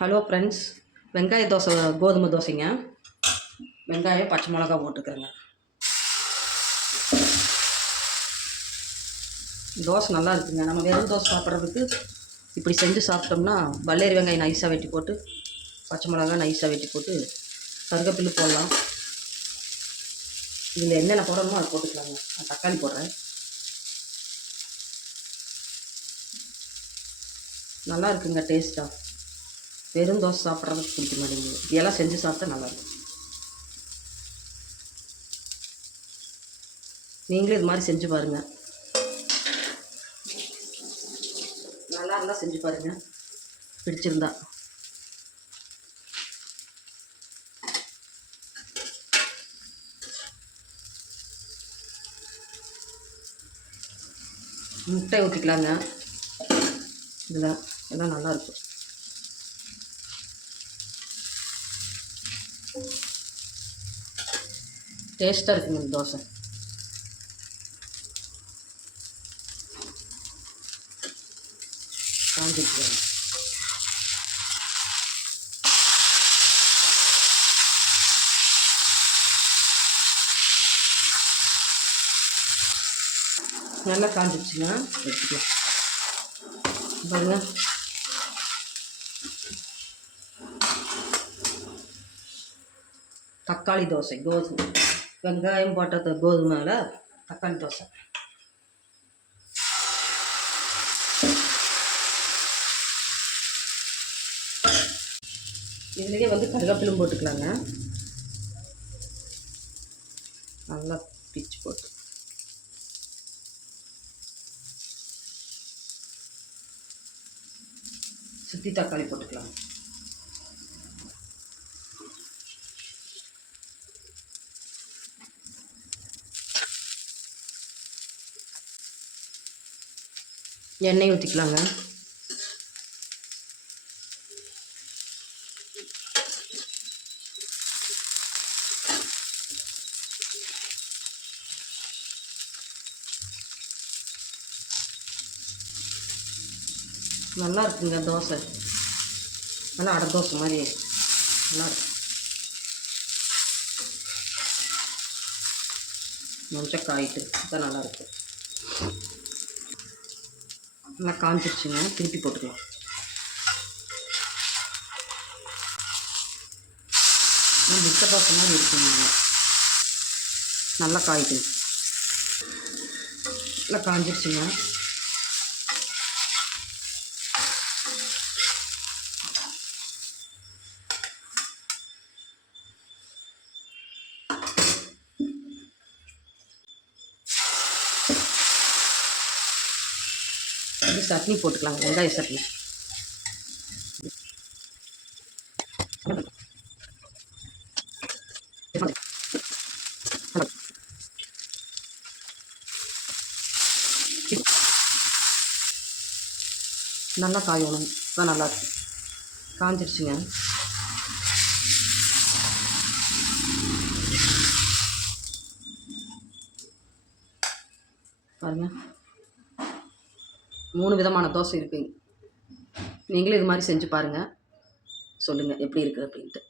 Hello friends வெங்காய தோசை கோதுமை தோசைங்க. வெங்காயம் பச்சை மிளகா போட்டுக்கிறேங்க. தோசை நல்லா இருக்குங்க. நம்ம வெறும் தோசை சாப்பிட்றதுக்கு இப்படி செஞ்சு சாப்பிட்டோம்னா பல்லேரி வெங்காயம் நைஸாக வெட்டி போட்டு பச்சை மிளகா நைஸாக வெட்டி போட்டு கருவேப்பிலை போடலாம். இதில் என்னென்ன போடணுமோ அதை போட்டுக்கலாங்க. நான் தக்காளி போடுறேன். நல்லா இருக்குங்க டேஸ்ட்டாக வெறும் தோசை சாப்பிட்றதுக்கு பிடிக்க மாட்டேங்குது இதெல்லாம் செஞ்சு சாப்பிட்டா நல்லாயிருக்கும் நீங்களும் இது மாதிரி செஞ்சு பாருங்கள் நல்லா இருந்தால் செஞ்சு பாருங்கள் பிடிச்சிருந்தா. முட்டை ஊற்றிக்கலாங்க இதில் எல்லாம் நல்லாயிருக்கும் டேஸ்ட்டாக இருக்குங்க இந்த தோசை. காஞ்சிட்டு நல்லா காஞ்சிடுச்சுங்க வச்சுக்கலாம். பாருங்கள் தக்காளி தோசை கோதுமை. வெங்காயம் போட்ட கோதுமையில் தக்காளி தோசை. இதுலேயே வந்து கருவேப்பிலும் போட்டுக்கலாங்க. நல்லா பிச்சு போட்டு. சுற்றி தக்காளி போட்டுக்கலாம். எண்ணெய் ஊற்றிக்கலாங்க நல்லா இருக்குங்க தோசை. நல்லா அடை தோசை மாதிரி. நல்லா இருக்கும் மஞ்சள் காயிட்டு தான் நல்லாயிருக்கும் நல்லா காஞ்சிருச்சுங்க. திருப்பி போட்டுக்கலாம். முட்டை தோசை மாதிரி இருக்குங்க. நல்லா காயிட்டு நல்லா காஞ்சிருச்சுங்க. இது சட்னி போட்டுக்கலாம் வெங்காய சட்னி. நல்லா காயணும் தான் நல்லா இருக்கும் காஞ்சிருச்சுங்க. பாருங்கள் மூணு விதமான தோசை இருக்குது நீங்களும் இது மாதிரி செஞ்சு பாருங்கள் சொல்லுங்கள் எப்படி இருக்குது அப்படின்ட்டு.